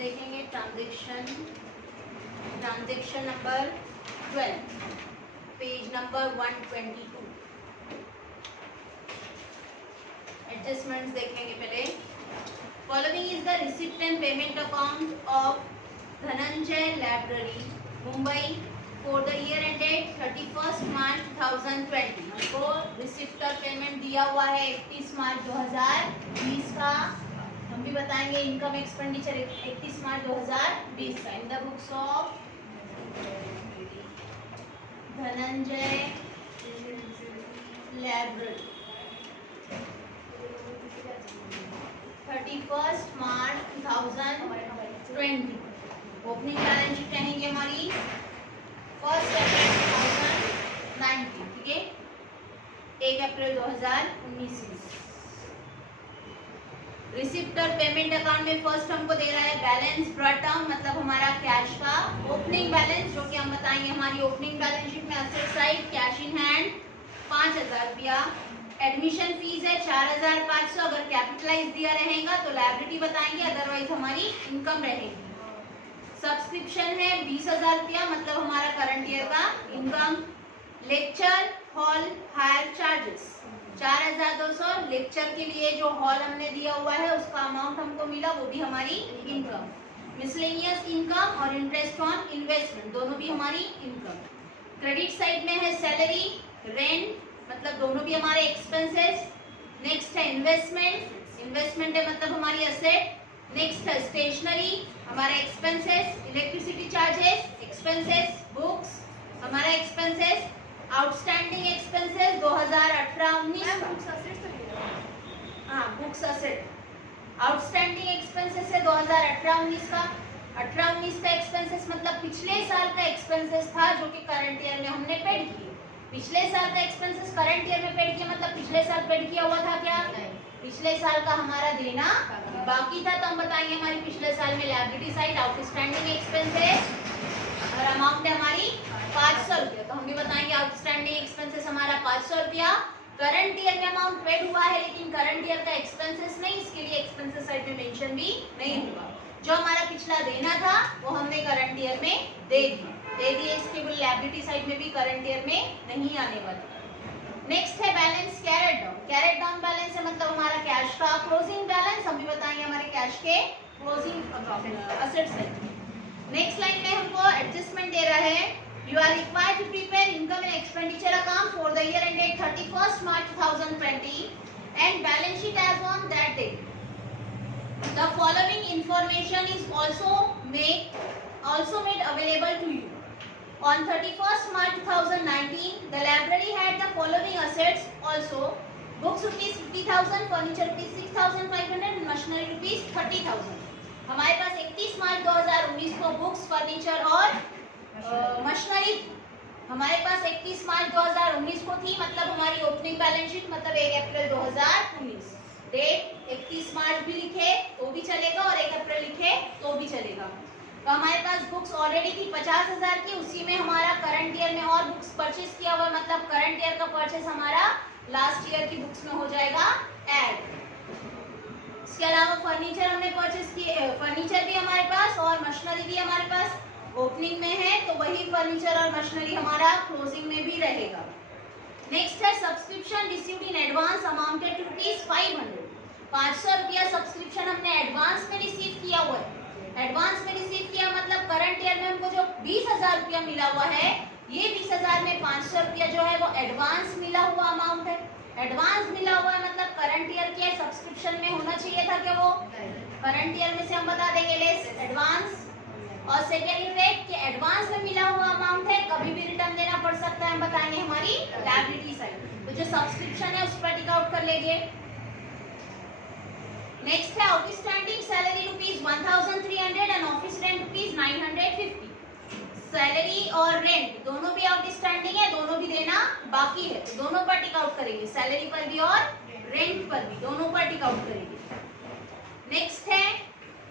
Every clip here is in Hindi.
देखेंगे transaction number 12, page number 122। Adjustments देखेंगे पहले। Following is the receipt and payment account of Dhananjay library Mumbai for the year ended 31 March 2020। हमको रिसिप्ट और पेमेंट दिया हुआ है 31 मार्च 2020 का। हम भी बताएंगे इनकम एक्सपेंडिचर 31 मार्च 2020 का। In the books of Dhananjay library 31 March 2020। Opening balance sheet रहेंगे हमारी 1 अप्रैल 2019, ठीक है, 1 अप्रैल 2019 में। रिसिप्ट और पेमेंट अकाउंट में फर्स्ट हमको दे रहा है बैलेंस ब्रॉट डाउन, मतलब हमारा कैश का ओपनिंग बैलेंस, जो कि हम बताएंगे हमारी ओपनिंग बैलेंस शीट में asset side cash in hand 5000 रुपया। एडमिशन फीस है 4500, अगर कैपिटलाइज दिया रहेगा तो लायबिलिटी बताएंगे, अदरवाइज हमारी इनकम रहेगी। सब्सक्रिप्शन है 20000 रुपया, मतलब हमारा करंट ईयर का income. Lecture hall higher charges 4200, lecture के लिए जो हॉल हमने दिया हुआ है उसका अमाउंट हमको मिला, वो भी हमारी इनकम। मिसलेनियस इनकम और इंटरेस्ट ऑन इन्वेस्टमेंट दोनों भी हमारी इनकम। क्रेडिट साइड में है सैलरी, रेंट, मतलब दोनों भी हमारे एक्सपेंसेस। नेक्स्ट है इन्वेस्टमेंट, इन्वेस्टमेंट है मतलब हमारी असेट। नेक्स्ट है स्टेशनरी, हमारे expenses. Electricity charges expenses. Books हमारा एक्सपेंसेस। Outstanding expenses 2018-19। हाँ, बुक्स असेट। आउटस्टैंडिंग एक्सपेंसेस है 2018-19 का। 18-19 का एक्सपेंसेस मतलब पिछले साल का एक्सपेंसेस था, जो कि करंट ईयर में हमने पेड किए। पिछले साल का एक्सपेंसेस करंट ईयर में पेड किया, मतलब पिछले साल पेड किया हुआ था क्या? पिछले साल का हमारा देना बाकी था, तो हम बताएंगे हमारी पिछले साल में लायबिलिटी साइड आउटस्टैंडिंग एक्सपेंसेस और अमाउंट है हमारी 500 रुपया। तो हम भी बताएंगे आउटस्टैंडिंग एक्सपेंसेस हमारा 500 रुपया। करंट ईयर में अमाउंट पेड हुआ है, लेकिन करंट ईयर का एक्सपेंसेस नहीं, इसके लिए एक्सपेंसेस साइड में मेंशन भी नहीं हुआ। जो हमारा पिछला देना था वो हमने करंट ईयर में दे दिए, इसके लिए लायबिलिटी साइड में भी करंट ईयर में नहीं आने वाला। नेक्स्ट है balance carried down. Carat down balance है मतलब हमारा कैश का क्लोजिंग बैलेंस। हम भी बताएंगे हमारे कैश के क्लोजिंग असेट्स है। नेक्स्ट लाइन में हमको एडजस्टमेंट दे रहा है, you are required to prepare income and expenditure account for the year ended 31 March 2020 and balance sheet as on that date. The following information is also made available to you. On 31st March 2019, the library had the following assets also: books rupees 50,000, furniture rupees 6,500 and machinery rupees 30,000. हमारे पास 31 मार्च 2019 को बुक्स, फर्नीचर और मशीनरी हमारे पास 31 मार्च 2019 को थी, मतलब हमारी ओपनिंग बैलेंस शीट मतलब 1 अप्रैल 2019। डेट 31 मार्च भी लिखे तो भी चलेगा और 1 अप्रैल लिखे तो भी चलेगा। तो हमारे पास बुक्स ऑलरेडी थी 50,000 की, उसी में हमारा करंट ईयर में और बुक्स परचेज किया हुआ, मतलब करंट ईयर का परचेज हमारा लास्ट ईयर की बुक्स में हो जाएगा ऐड। इसके अलावा फर्नीचर हमने परचेज किए, फर्नीचर भी हमारे पास और मशीनरी भी हमारे पास ओपनिंग में है, तो वही फर्नीचर और मशीनरी हमारा क्लोजिंग में भी रहेगा। नेक्स्ट है subscription received in advance amounted to ₹500। 500 रुपया सब्सक्रिप्शन हमने एडवांस में रिसीव किया हुआ है। एडवांस में रिसीव किया मतलब करंट ईयर में हमको जो 20,000 रुपया मिला हुआ है, ये 20,000 में 500 रुपया जो है वो एडवांस मिला हुआ अमाउंट है। एडवांस मिला हुआ है मतलब करंट ईयर के सब्सक्रिप्शन में होना चाहिए था क्या? वो करंट ईयर में से हम बता देंगे लेस एडवांस। और सेकेंड इफेक्ट कि एडवांस में मिला हुआ अमाउंट है, कभी भी रिटर्न देना पड़ सकता है, हम बताएंगे हमारी लायबिलिटी साइड। तो जो सब्सक्रिप्शन है उस पर टिक आउट कर लेंगे। नेक्स्ट है outstanding salary ₹1,300 and office rent ₹950। Salary और रेंट दोनों भी आउटस्टैंडिंग है, दोनों भी देना बाकी है, तो दोनों पर टिक आउट करेंगे, सैलरी पर भी और रेंट पर भी, दोनों पर टिक आउट करेंगे। नेक्स्ट है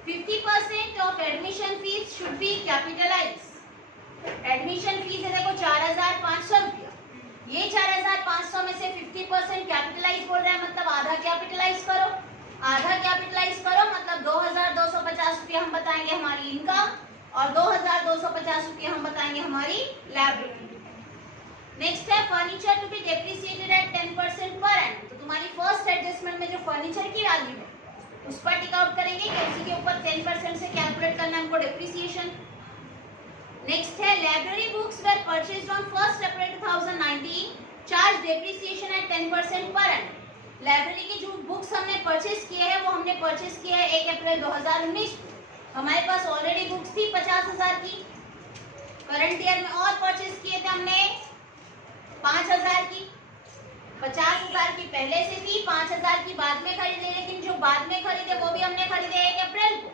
50% of admission fees should be capitalize. Admission fees है देखो 4,500 रुपया, ये 4,500 में से 50% कैपिटलाइज बोल रहा है, मतलब आधा कैपिटलाइज करो। आधा कैपिटलाइज करो मतलब 2,250 रुपया हम बताएंगे हमारा हमारी इनकम और 2250 रुपया हम बताएंगे हमारी लायबिलिटी। नेक्स्ट है furniture to be depreciated at 10% per annum. तो तुम्हारी फर्स्ट एडजस्टमेंट में जो फर्नीचर की वैल्यू है उस पर टिक आउट करेंगे कि उसी के ऊपर 10% से कैलकुलेट करना है हमको डेप्रिसिएशन। नेक्स्ट है library books were purchased on 1 April 2019 charge depreciation at 10% per annum. Library की जो बुक्स हमने परचेज किए हैं वो हमने परचेज किए हैं 1 अप्रैल 2019 को। हमारे पास ऑलरेडी बुक्स थी 50,000 की, करंट ईयर में और परचेज किए थे हमने 5,000 की। 50,000 की पहले से थी, 5,000 की बाद में खरीदे, लेकिन जो बाद में खरीदे वो भी हमने खरीदे 1 अप्रैल को,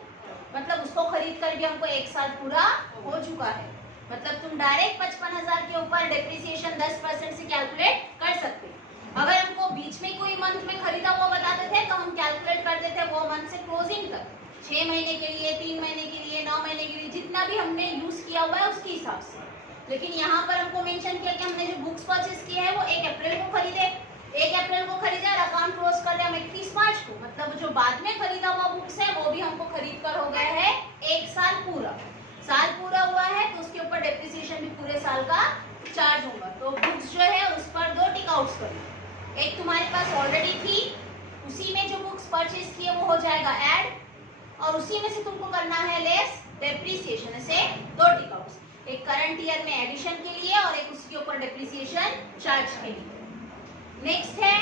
मतलब उसको खरीद कर भी हमको 1 साल पूरा हो चुका है। मतलब तुम डायरेक्ट 55,000 के ऊपर डेप्रिसिएशन 10% से कैलकुलेट कर सकते। अगर हमको बीच में कोई मंथ में खरीदा हुआ बताते थे तो हम कैलकुलेट करते थे वो मंथ से क्लोजिंग तक, 6 महीने के लिए, 3 महीने के लिए, 9 महीने के लिए, जितना भी हमने यूज किया हुआ है उसके हिसाब से। लेकिन यहाँ पर हमको मेंशन किया कि हमने जो बुक्स परचेज किए हैं वो 1 अप्रैल को खरीदे, 1 अप्रैल को खरीदे और अकाउंट क्लोज कर दिया हम 31 मार्च को। मतलब जो बाद में खरीदा हुआ बुक्स है वो भी हमको खरीद कर हो गया है 1 साल पूरा। साल पूरा हुआ है तो उसके ऊपर डेप्रिसिएशन भी पूरे साल का चार्ज होगा। तो बुक्स जो है उस पर 2 टिक आउट्स करो। एक तुम्हारे पास ऑलरेडी थी, उसी में जो बुक्स परचेज किए वो हो जाएगा ऐड, और उसी में से तुमको करना है लेस डेप्रिसिएशन, से 2 टिक आउट्स, एक करंट ईयर में एडिशन के लिए और एक उसके ऊपर डेप्रिसिएशन चार्ज के लिए। नेक्स्ट है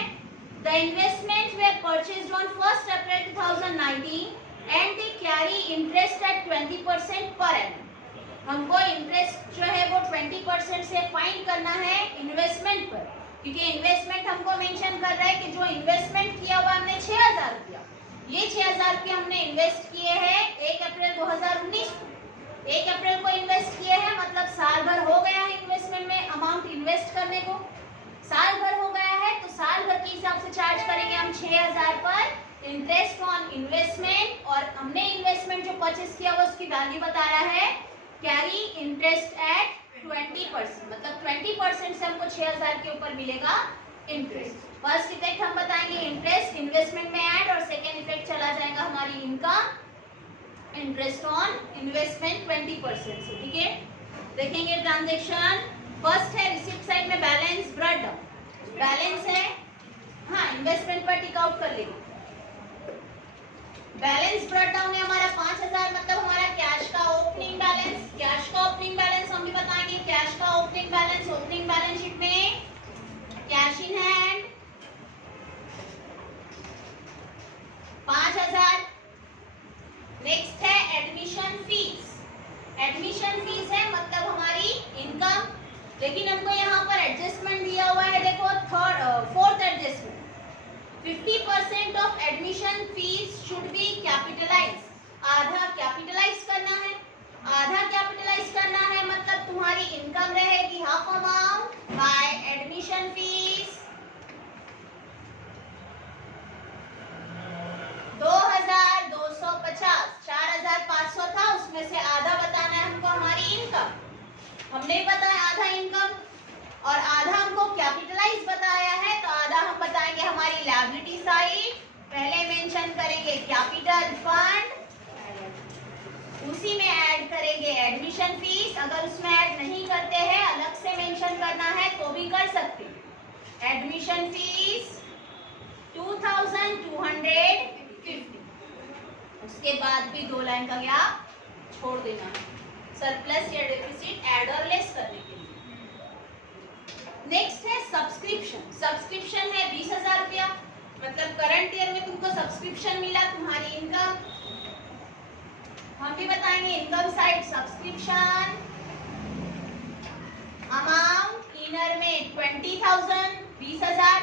the investments were purchased on 1 April 2019 and they carry interest at 20% per annum. हमको इंटरेस्ट जो है वो 20% से फाइंड करना है इन्वेस्टमेंट पर, क्योंकि इन्वेस्टमेंट हमको मेंशन कर रहा है कि जो इन्वेस्टमेंट किया हुआ हमने 6,000 रुपया, ये 6,000 रुपया हमने इन्वेस्ट किए हैं 1 अप्रैल 2019 को। 1 अप्रैल को इन्वेस्ट किए हैं, मतलब साल भर हो गया है इन्वेस्टमेंट में अमाउंट इन्वेस्ट करने को, साल भर हो गया है तो साल भर के हिसाब से चार्ज करेंगे हम 6,000 पर इंटरेस्ट ऑन इन्वेस्टमेंट। और हमने इन्वेस्टमेंट जो परचेज किया हुआ उसकी वैल्यू बता रहा है कैरी इंटरेस्ट एट 20%, मतलब 20% से हमको 6,000 के ऊपर मिलेगा इंटरेस्ट। फर्स्ट इफेक्ट हम बताएंगे इंटरेस्ट इन्वेस्टमेंट में ऐड, और सेकेंड इफेक्ट चला जाएगा हमारी इनकम इंटरेस्ट ऑन इन्वेस्टमेंट 20% से। ठीक है, देखेंगे ट्रांजेक्शन। फर्स्ट है रिसिप्ट साइड में बैलेंस ब्रॉट डाउन, बैलेंस है, हाँ इन्वेस्टमेंट पर टिक आउट कर लेंगे। बैलेंस ब्रॉट डाउन है हमारा 5,000, मतलब हमारा कैश का ओपनिंग बैलेंस, कैश का ओपनिंग बैलेंस हम भी बताएंगे। कैश का opening balance, opening balance sheet में कैश इन हैंड 5,000। नेक्स्ट है एडमिशन फीस, एडमिशन फीस है मतलब हमारी इनकम, लेकिन हमको यहाँ पर एडजस्टमेंट दिया हुआ है, देखो fourth adjustment 50% of admission fees should be capitalize. आधा कैपिटलाइज करना है, आधा कैपिटलाइज करना है मतलब तुम्हारी इनकम रहेगी half amount by admission fees 2,250, 4,500 था, उसमें से आधा बताना है हमको हमारी इनकम। हमने बताया आधा इनकम और आधा हमको कैपिटलाइज बताया है, तो आधा हम बताएंगे हमारी लायबिलिटी साइड। पहले मेंशन करेंगे कैपिटल फंड, उसी में ऐड करेंगे एडमिशन फीस। अगर उसमें ऐड नहीं करते हैं, अलग से मेंशन करना है तो भी कर सकते हैं। एडमिशन फीस 2,250, उसके बाद भी 2 लाइन का गैप छोड़ देना है सरप्लस या डेफिसिट ऐड और लेस करने के लिए। नेक्स्ट है सब्सक्रिप्शन, सब्सक्रिप्शन है 20,000 रुपया, मतलब करंट ईयर में तुमको सब्सक्रिप्शन मिला, तुम्हारी इनकम हम भी बताएंगे income side subscription amount inner में 20,000, 20,000,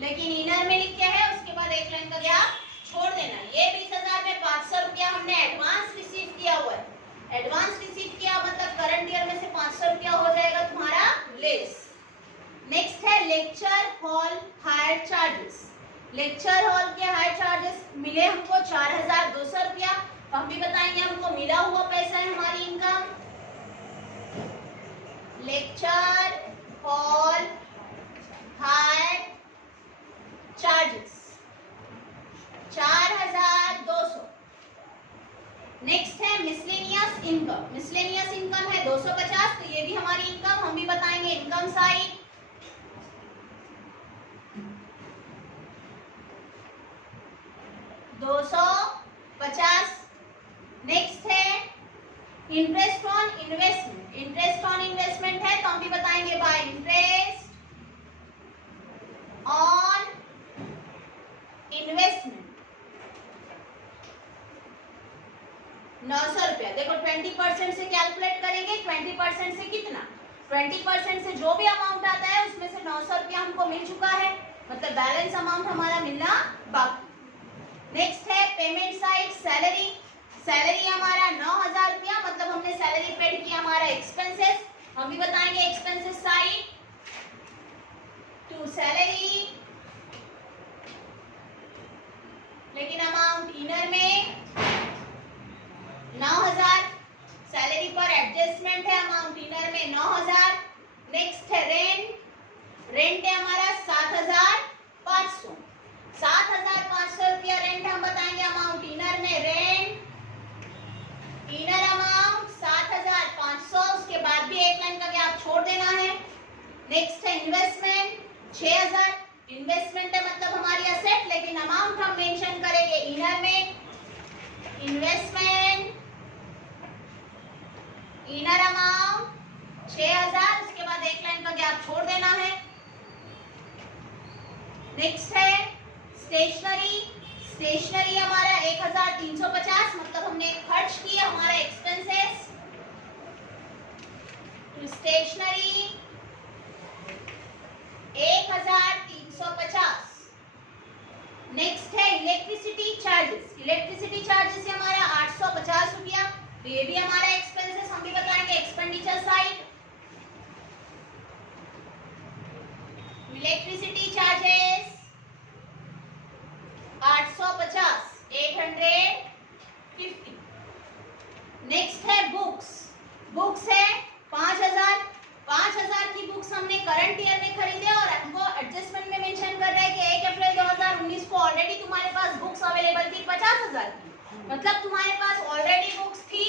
लेकिन इनर में लिख के है उसके बाद 1 लाइन का गैप छोड़ देना। ये 20,000 में 500 रुपया हमने एडवांस रिसीव किया हुआ है, एडवांस रिसीव किया मतलब करंट ईयर में से 500 रुपया हो जाएगा तुम्हारा लेस। नेक्स्ट है lecture hall higher charges, lecture hall के हायर चार्जेस मिले हमको 4,200 रुपया, तो हम भी बताएंगे हमको मिला हुआ पैसा है हमारी income. Lecture hall higher charges 4,200, next है मिसलेनियस इनकम। मिसलेनियस इनकम है 250, तो ये भी हमारी इनकम, हम भी बताएंगे इनकम साइड। नेक्स्ट है interest on investment. Interest on investment है तो हम भी बताएंगे बाय इंटरेस्ट ऑन इन्वेस्टमेंट 900 रुपया। देखो 20% से कैलकुलेट करेंगे, 20% से कितना, 20% से जो भी अमाउंट आता है उसमें से 900 रुपया हमको मिल चुका है, मतलब बैलेंस अमाउंट हमारा मिलना बाकी। नेक्स्ट है पेमेंट साइड, सैलरी। सैलरी हमारा 9000 रुपया, मतलब हमने सैलरी पेड किया, हमारा एक्सपेंसेस हम भी बताएंगे एक्सपेंसेस साइड टू सैलरी, लेकिन अमाउंट इनर में 9000, सैलरी पर एडजस्टमेंट है, अमाउंट इनर में 9000। नेक्स्ट है रेंट। रेंट है हमारा 7500, 7500 रुपया रेंट हम बताएंगे, अमाउंट इनर में रेंट, इनर अमाउंट 7500, उसके बाद भी एक लाइन का गैप छोड़ देना है। नेक्स्ट है इन्वेस्टमेंट 6000, इन्वेस्टमेंट है मतलब हमारी असेट, लेकिन अमाउंट हम मेंशन करेंगे इनर में, इन्वेस्टमेंट इनर अमाउंट 6000, उसके बाद एक लाइन का गैप छोड़ देना है। नेक्स्ट है स्टेशनरी। स्टेशनरी हमारा 1350, मतलब हमने खर्च किया हमारा एक्सपेंसेस, स्टेशनरी 1350। नेक्स्ट है इलेक्ट्रिसिटी चार्जेस। इलेक्ट्रिसिटी चार्जेस हमारा 850 रुपया, तो ये भी हमारा एक्सपेंसेस, हम भी बताएंगे expenditure side. Electricity charges 850, 850। Next है बुक्स। बुक्स है 5000, 5000 की बुक्स हमने करंट ईयर में खरीदे और हमको एडजस्टमेंट में मेंशन कर रहा है कि 1 अप्रैल 2019 को ऑलरेडी तुम्हारे पास बुक्स अवेलेबल थी 50000 की, मतलब तुम्हारे पास ऑलरेडी बुक्स थी,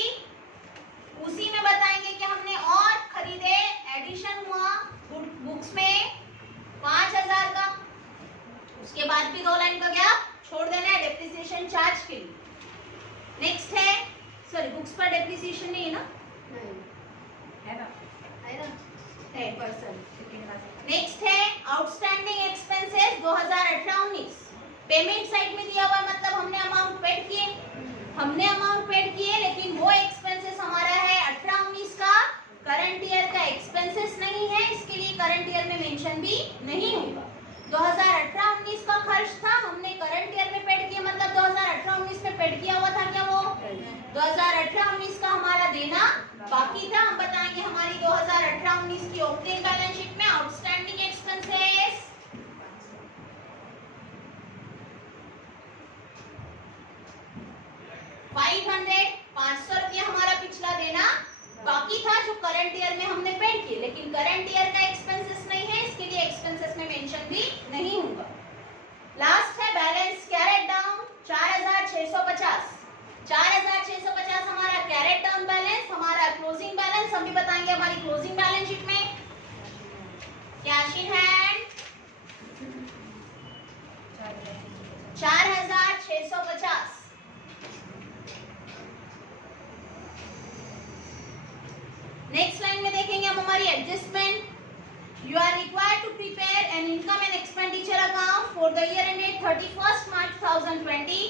उसी में बताएंगे कि हमने और खरीदे, एडिशन हुआ बुक्स में 5000 का, उसके बाद भी 2 लाइन का गैप छोड़ देना है डेप्रिसिएशन चार्ज के लिए। नेक्स्ट है, सॉरी बुक्स पर डेप्रिसिएशन नहीं है ना, है ना, है ना, है परसेंट। नेक्स्ट है आउटस्टैंडिंग एक्सपेंसेस 2018-19, पेमेंट साइड में दिया हुआ, मतलब हमने अमाउंट पेड किए, हमने अमाउंट पेड किए, लेकिन वो एक्सपेंसेस हमारा है 18-19 का, करंट ईयर का एक्सपेंसेस नहीं है, इसके लिए करंट ईयर में मेंशन भी नहीं होगा। 2018-19 का खर्च था, हमने करंट ईयर में पेड किया, मतलब 2018-19 में पेड किया हुआ था क्या, वो 2018-19 का हमारा देना बाकी था। हम बताएंगे हमारी 2018-19 की ओपनिंग बैलेंस शीट में आउटस्टैंडिंग एक्सपेंसेस 500 रुपया हमारा पिछला देना बाकी था, जो करंट ईयर में हमने पेड किए, लेकिन करंट ईयर का एक्सपेंसेस नहीं है, इसके लिए एक्सपेंसेस में मेंशन भी नहीं होगा। लास्ट है बैलेंस कैरेट डाउन 4650, 4650 हमारा कैरेट डाउन बैलेंस, हमारा क्लोजिंग बैलेंस हम भी बताएंगे हमारी क्लोजिंग बैलेंस शीट में। Cash in hand 4650। Next line में देखेंगे हम हमारी adjustment. You are required to prepare an income and expenditure account for the year ended 31st March 2020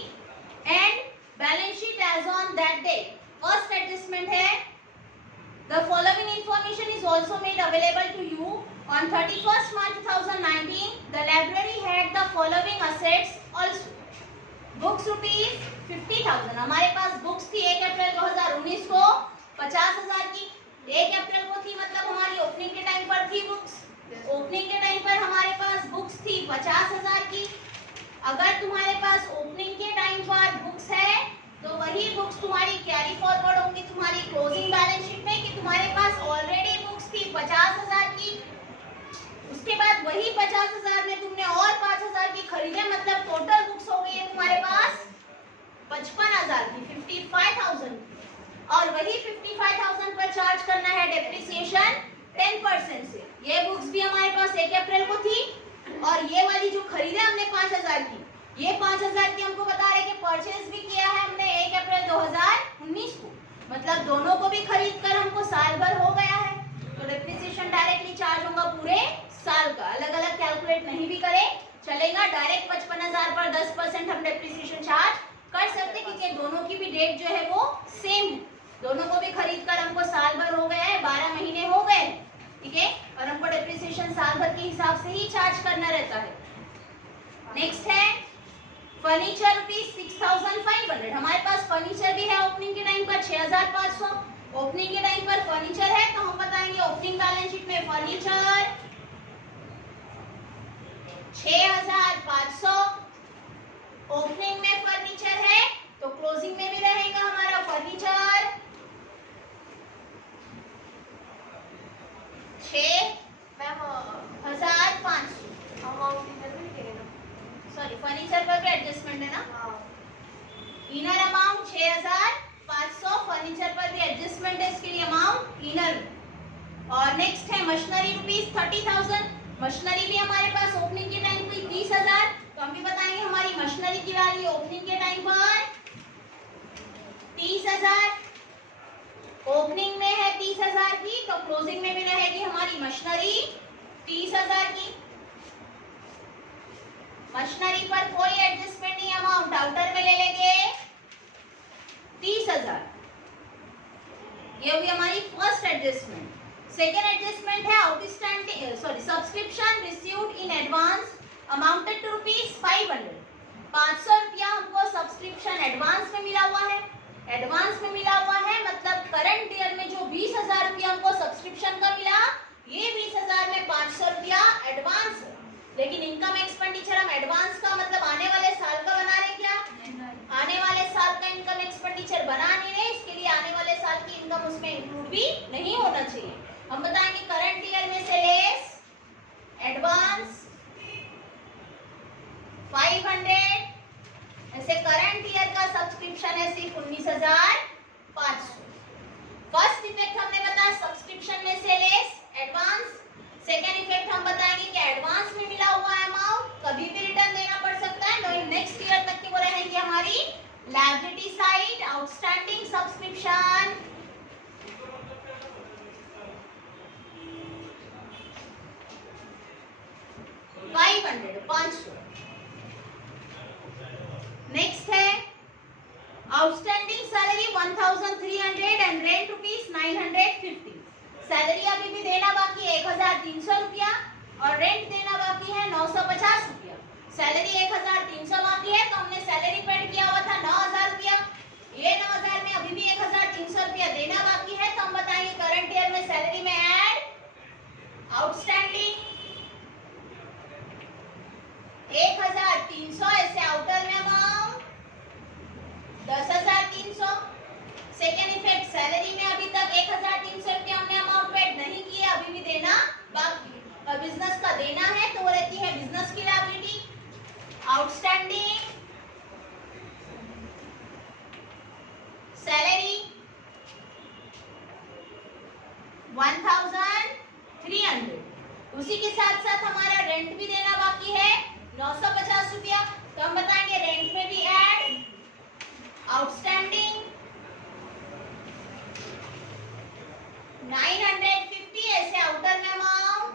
and balance sheet as on that date. First adjustment है, the following information is also made available to you on 31st March 2019. The library had the following assets also. Books rupees 50,000, हमारे पास बुक्स थी 1 अप्रैल 2019 को 50,000 की, 1 अप्रैल को थी, मतलब हमारी ओपनिंग के टाइम पर थी बुक्स, ओपनिंग के टाइम पर हमारे पास बुक्स थी 50,000 की। अगर तुम्हारे पास ओपनिंग के टाइम पर बुक्स है तो वही बुक्स तुम्हारी कैरी फॉरवर्ड होंगी तुम्हारी क्लोजिंग बैलेंस शीट में, कि तुम्हारे पास ऑलरेडी बुक्स थी 50,000 की, उसके बाद वही 50,000 में तुमने और 5,000 की खरीदे, मतलब टोटल बुक्स हो गई है तुम्हारे पास 55,000 की, 55,000 डेप्रिसिएशन 10% से। ये बुक्स भी हमारे पास 1 अप्रैल को थी और ये वाली जो खरीदे हमने 5000 की, ये 5000 की हमको बता रहे कि परचेज भी किया है हमने 1 अप्रैल 2019 को, मतलब दोनों को भी खरीद कर हमको साल भर हो गया है, तो डेप्रिसिएशन डायरेक्टली चार्ज होगा पूरे साल का, अलग अलग कैलकुलेट नहीं भी करे चलेगा। डायरेक्ट 55,000 पर 10% हम डेप्रिसिएशन चार्ज कर सकते क्योंकि दोनों की भी डेट जो है वो सेम है, दोनों को भी खरीद कर हमको साल भर हो गया है, 12 महीने हो गए, ठीक है, और हमको डेप्रिसिएशन साल भर के हिसाब से ही चार्ज करना रहता है। नेक्स्ट है फर्नीचर रुपीज 6,500। हमारे पास फर्नीचर भी है ओपनिंग के टाइम पर 6,500, ओपनिंग के टाइम पर फर्नीचर है तो हम बताएंगे ओपनिंग बैलेंस शीट में फर्नीचर 6,500, ओपनिंग में फर्नीचर है तो क्लोजिंग में भी रहेगा हमारा फर्नीचर 6,500। सॉरी फर्नीचर पर भी एडजस्टमेंट है ना, इनर अमाउंट 6,500, फर्नीचर पर भी एडजस्टमेंट है, इसके लिए अमाउंट इनर। और नेक्स्ट है मशीनरी रुपीज 30,000। मशीनरी भी हमारे पास ओपनिंग के टाइम पे 30,000, तो हम भी बताएंगे हमारी मशीनरी की वैल्यू ओपनिंग के टाइम पर 30,000, ओपनिंग में है 30,000 की तो क्लोजिंग में भी रहेगी हमारी मशीनरी 30,000 की। मशीनरी पर कोई एडजस्टमेंट नहीं, अमाउंट आउटर में ले लेंगे 30,000, ये भी हमारी फर्स्ट एडजस्टमेंट। सेकेंड एडजस्टमेंट है outstanding subscription received in advance amounted to ₹500। 500 रुपया हमको सब्सक्रिप्शन एडवांस में मिला हुआ है, एडवांस में मिला हुआ है मतलब करंट ईयर में जो 20,000 रुपया हमको सब्सक्रिप्शन का मिला, ये 20,000 में 500 रुपया एडवांस है। लेकिन इनकम एक्सपेंडिचर हम एडवांस का मतलब आने वाले साल का बना रहे, क्या आने वाले साल का इनकम एक्सपेंडिचर बना नहीं रहे, इसके लिए आने वाले साल की इनकम उसमें इंक्लूड भी नहीं होना चाहिए। हम बताएंगे करंट ईयर में से लेस एडवांस 500, ऐसे करंट ईयर का सब्सक्रिप्शन है सिर्फ 19,500। फर्स्ट इफेक्ट हमने बताया सब्सक्रिप्शन में से लेस एडवांस। सेकेंड इफेक्ट हम बताएंगे कि एडवांस में मिला हुआ अमाउंट कभी भी रिटर्न देना पड़ सकता है, तो नेक्स्ट ईयर तक की वो रहेंगी हमारी liability side outstanding subscription. Next है outstanding salary 1,300 and rent rupees 950। Salary अभी भी देना बाकी है 1,300 रुपया और रेंट देना बाकी है 950 रुपया। सैलरी 1,300 बाकी है तो हमने सैलरी पेड किया हुआ था 9,000 रुपया, ये 9,000 में अभी भी 1,300 रुपया देना बाकी है, तो हम बताएंगे करंट ईयर में सैलरी में ऐड आउटस्टैंडिंग 1,300, ऐसे आउटर में अमाउंट 10,300। सेकेंड इफेक्ट सैलरी में अभी तक 1,300 रुपया हमने अमाउंट पेड नहीं किया, अभी भी देना बाकी है, और बिजनेस का देना है तो वो रहती है बिजनेस की लायबिलिटी आउटस्टैंडिंग सैलरी 1,300। उसी के साथ साथ हमारा रेंट भी देना बाकी है 950 रुपया, तो हम बताएंगे रेंट में भी ऐड आउटस्टैंडिंग 950, ऐसे आउटर में अमाउंट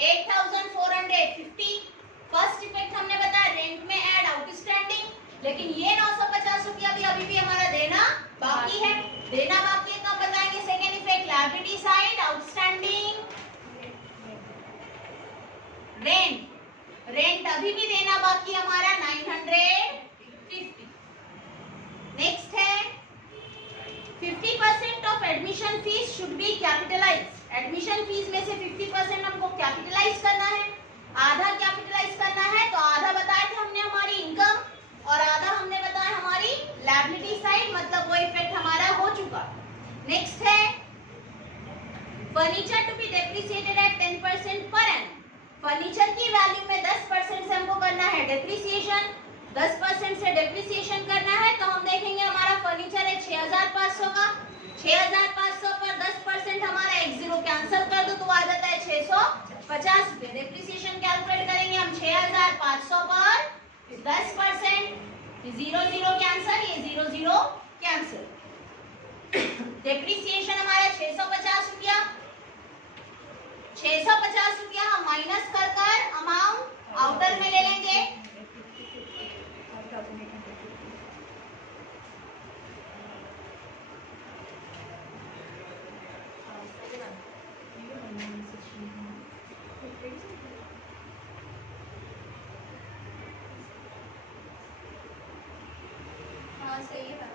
8,450। फर्स्ट इफेक्ट हमने बताया रेंट में ऐड आउटस्टैंडिंग, लेकिन ये 950 रुपया भी अभी भी हमारा देना बाकी है, देना बाकी है तो हम बताएंगे second effect liability side outstanding rent, rent अभी भी देना बाकी हमारा 950। नेक्स्ट है 50% of admission fees should be capitalize. Admission fees में से 50% हमको कैपिटलाइज करना है, आधा कैपिटलाइज करना है, तो आधा बताए थे हमने हमारी इनकम और आधा हमने बताया हमारी लायबिलिटी साइड, मतलब वो इफेक्ट हमारा हो चुका। नेक्स्ट है furniture to be depreciated at 10% per annum. Furniture की वैल्यू में 10% से हमको करना है डेप्रिसिएशन, 10% से डेप्रिसिएशन करना है, तो हम देखेंगे हमारा फर्नीचर है 6,500 का, 6,500 पर 50 रुपये। डेप्रिसिएशन कैलकुलेट करेंगे हम 6500 पर 10%, 0 0 कैंसिल, ये 0 0 कैंसिल। डेप्रिसिएशन हमारा 650 रुपया, 650 रुपया हम माइनस कर अमाउंट आउटर में ले लेंगे। हाँ सही है,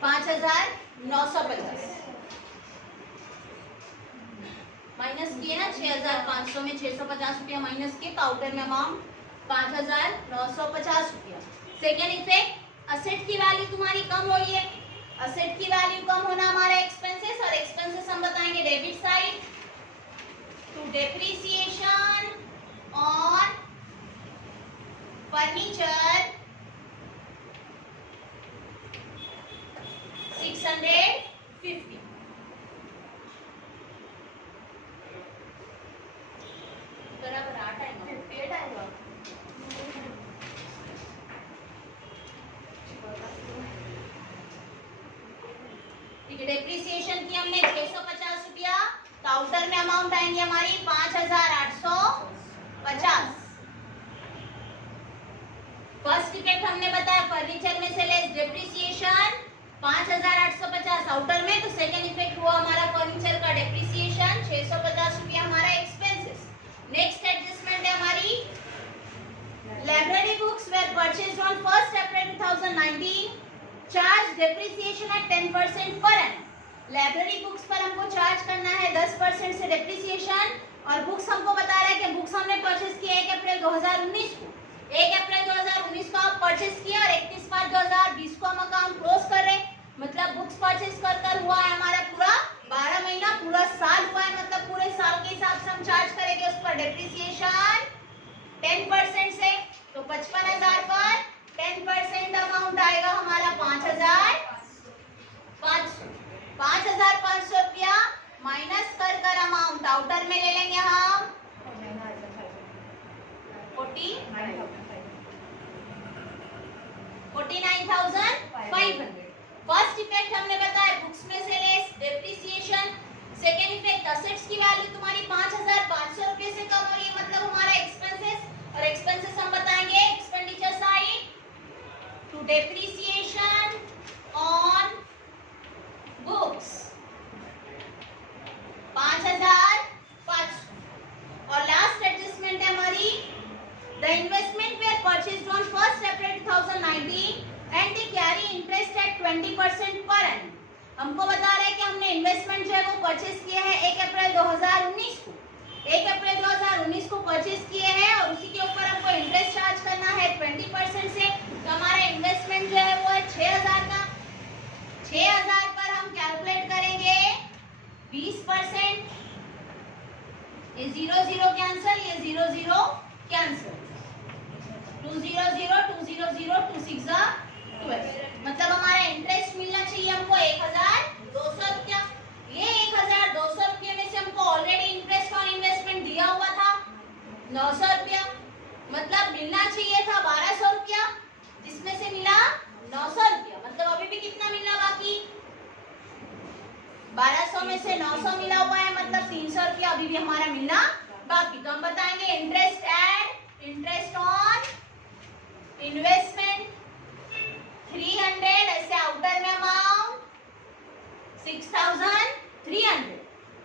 5950 माइनस किए ना, 6500 में 650 रुपया माइनस किए तो आउटर में अमाउंट 5950 रुपया। सेकेंड इफेक्ट, असेट की वैल्यू तुम्हारी कम हो रही है। असेट की वैल्यू कम होना हमारा एक्सपेंसेस, और एक्सपेंसेस हम बताएंगे debit side to depreciation on furniture 650। बराबर 8 आएगा, 58 आएगा। ठीक है, डेप्रिसिएशन की हमने 650 रुपया, तो आउटर में अमाउंट आएंगे हमारी 5850। फर्स्ट इफेक्ट हमने बताया फर्नीचर में से लेस डेप्रिसिएशन 5850 आउटर में, तो सेकेंड इफेक्ट हुआ हमारा फर्नीचर का डेप्रिसिएशन 650 रुपया हमारा एक्सपेंसेस। नेक्स्ट एडजस्टमेंट है हमारी library books were purchased on 1 April 2019, charge depreciation at 10% per annum. Library books पर हमको चार्ज करना है 10% से डेप्रिसिएशन, और बुक्स हमको बता रहा है कि बुक्स हमने परचेज किया 1 अप्रैल 2019 को। 1 अप्रैल 2019 को आप परचेज किया और 31 मार्च 2020 को हम अकाउंट क्लोज कर रहे, मतलब बुक्स परचेज कर हुआ है हमारा पूरा 12 महीना, पूरा साल हुआ है, मतलब पूरे साल के हिसाब से हम चार्ज करेंगे उस पर डेप्रिसिएशन 10% से। तो 55,000 पर 10% अमाउंट आएगा हमारा 5,500 रुपया माइनस कर अमाउंट आउटर में ले लेंगे हम 49,500। फर्स्ट इफेक्ट हमने बताया बुक्स में से less depreciation. Second effect assets की वैल्यू तुम्हारी 5,500 रुपये से कम हो रही है, मतलब हमारा एक्सपेंसेस, और एक्सपेंसेस हम बताएंगे expenditure side to depreciation on books 5,500। और लास्ट एडजस्टमेंट है हमारी the investment were purchased on 1 April 2019 and they carry interest at 20% per annum. हमको बता रहे हैं कि हमने इन्वेस्टमेंट जो है वो परचेज किया है 1 अप्रैल 2019 को, 1 अप्रैल 2019 को परचेज किए हैं, और उसी के ऊपर हमको इंटरेस्ट चार्ज करना है 20% से। तो हमारा इन्वेस्टमेंट जो है वो है 6,000 का। 6,000 पर हम कैलकुलेट करेंगे 20%, ये 0 0 कैंसिल, ये 0 0 कैंसिल, 2 0 0 2 0 0 2 6 12, मतलब हमारा इंटरेस्ट मिलना चाहिए हमको 1,200 रुपया। ये 1,200 रुपये में से हमको ऑलरेडी इंटरेस्ट ऑन इन्वेस्टमेंट दिया हुआ था 900 रुपया, मतलब मिलना चाहिए था 1,200 रुपया, जिसमें से मिला 900 रुपया, मतलब अभी भी कितना मिलना बाकी, 1,200 में से 900 मिला हुआ है, मतलब 300 रुपया अभी भी हमारा मिलना बाकी। तो हम बताएंगे interest and interest on investment 300, ऐसे आउटर में अमाउंट 6,300।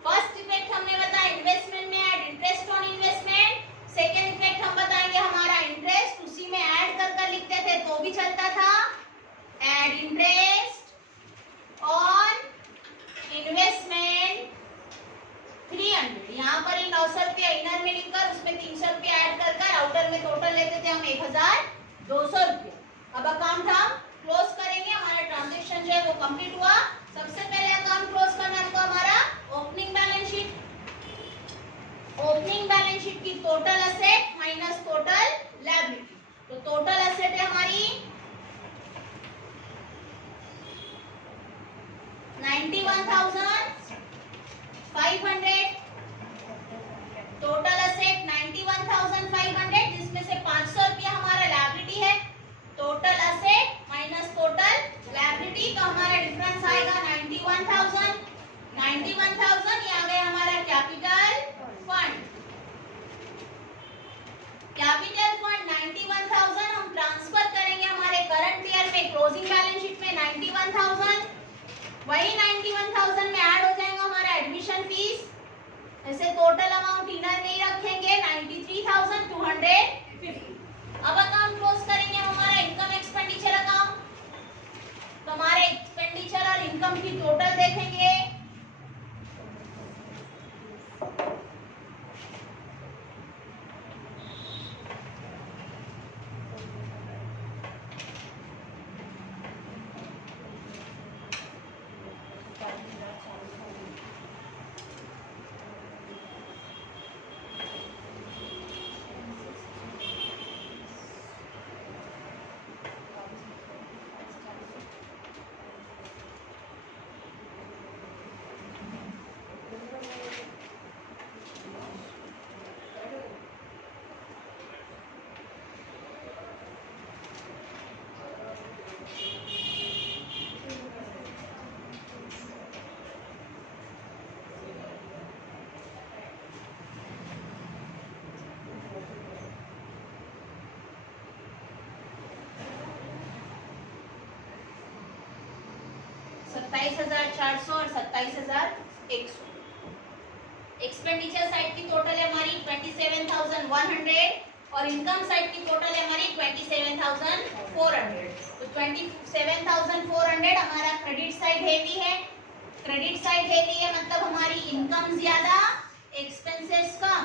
फर्स्ट इफेक्ट हमने बताया इन्वेस्टमेंट में add interest on investment. Second effect हम बताएंगे हमारा इंटरेस्ट उसी में ऐड कर लिखते थे तो भी चलता था, ऐड इंटरेस्ट ऑन इन्वेस्टमेंट 300। यहाँ पर ही 900 रुपया इनर में लिखकर उसमें 300 रुपया ऐड कर आउटर में टोटल लेते थे हम 1,200 रुपया। अब अकाउंट हम क्लोज करेंगे, हमारा ट्रांजैक्शन जो है वो कंप्लीट हुआ। सबसे पहले अकाउंट क्लोज करना हमको हमारा opening balance sheet, opening balance sheet की total asset minus total liability. तो टोटल असेट है हमारी 91,500, 91,000 ये आ गया हमारा कैपिटल फंड। कैपिटल फंड 91,000 हम ट्रांसफर करेंगे हमारे करंट ईयर में, क्लोजिंग बैलेंस शीट में 91,000, वही 91,000 में ऐड हो जाएगा हमारा एडमिशन फीस। ऐसे टोटल अमाउंट इनर नहीं रखेंगे 93,250। अब अकाउंट क्लोज करेंगे हमारा इनकम एक्सपेंडिचर अकाउंट। तो हमारे एक्सपेंडिचर और इनकम की टोटल देखेंगे। ₹27,400 और 27,100। एक्सपेंडिचर साइड की टोटल है हमारी 27,100 और इनकम साइड की टोटल है हमारी 27,400। तो 27,400 हमारा क्रेडिट साइड हेवी है। क्रेडिट साइड हेवी है मतलब हमारी इनकम ज्यादा एक्सपेंसेस कम।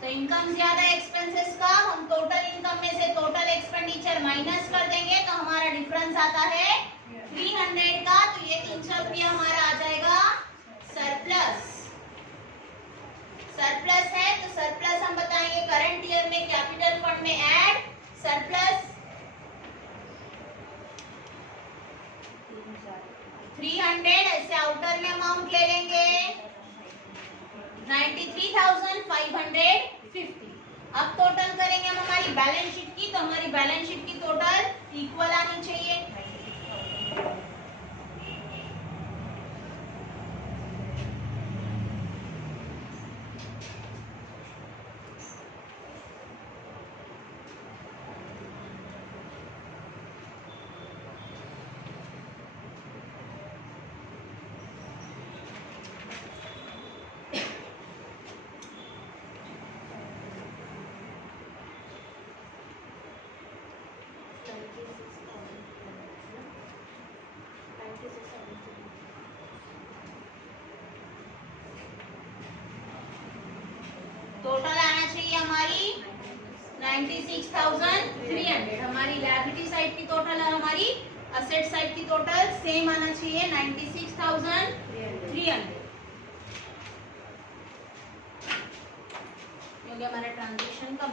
तो इनकम ज्यादा एक्सपेंसेस कम, हम टोटल इनकम में से टोटल एक्सपेंडिचर माइनस कर देंगे तो हमारा डिफरेंस आता है 300 का। तो ये 300 रुपया हमारा आ जाएगा सरप्लस। सरप्लस है तो सरप्लस हम बताएंगे करंट ईयर में कैपिटल फंड में ऐड सरप्लस 300। ऐसे आउटर में अमाउंट ले लेंगे 93,550। अब टोटल करेंगे हम हमारी बैलेंस शीट की। तो हमारी बैलेंस शीट की टोटल इक्वल आनी चाहिए। टोटल आना चाहिए हमारी 96,300। हमारी लायबिलिटी साइड की टोटल और हमारी असेट साइड की टोटल सेम आना चाहिए 96,300, क्योंकि हमारा ट्रांजेक्शन कम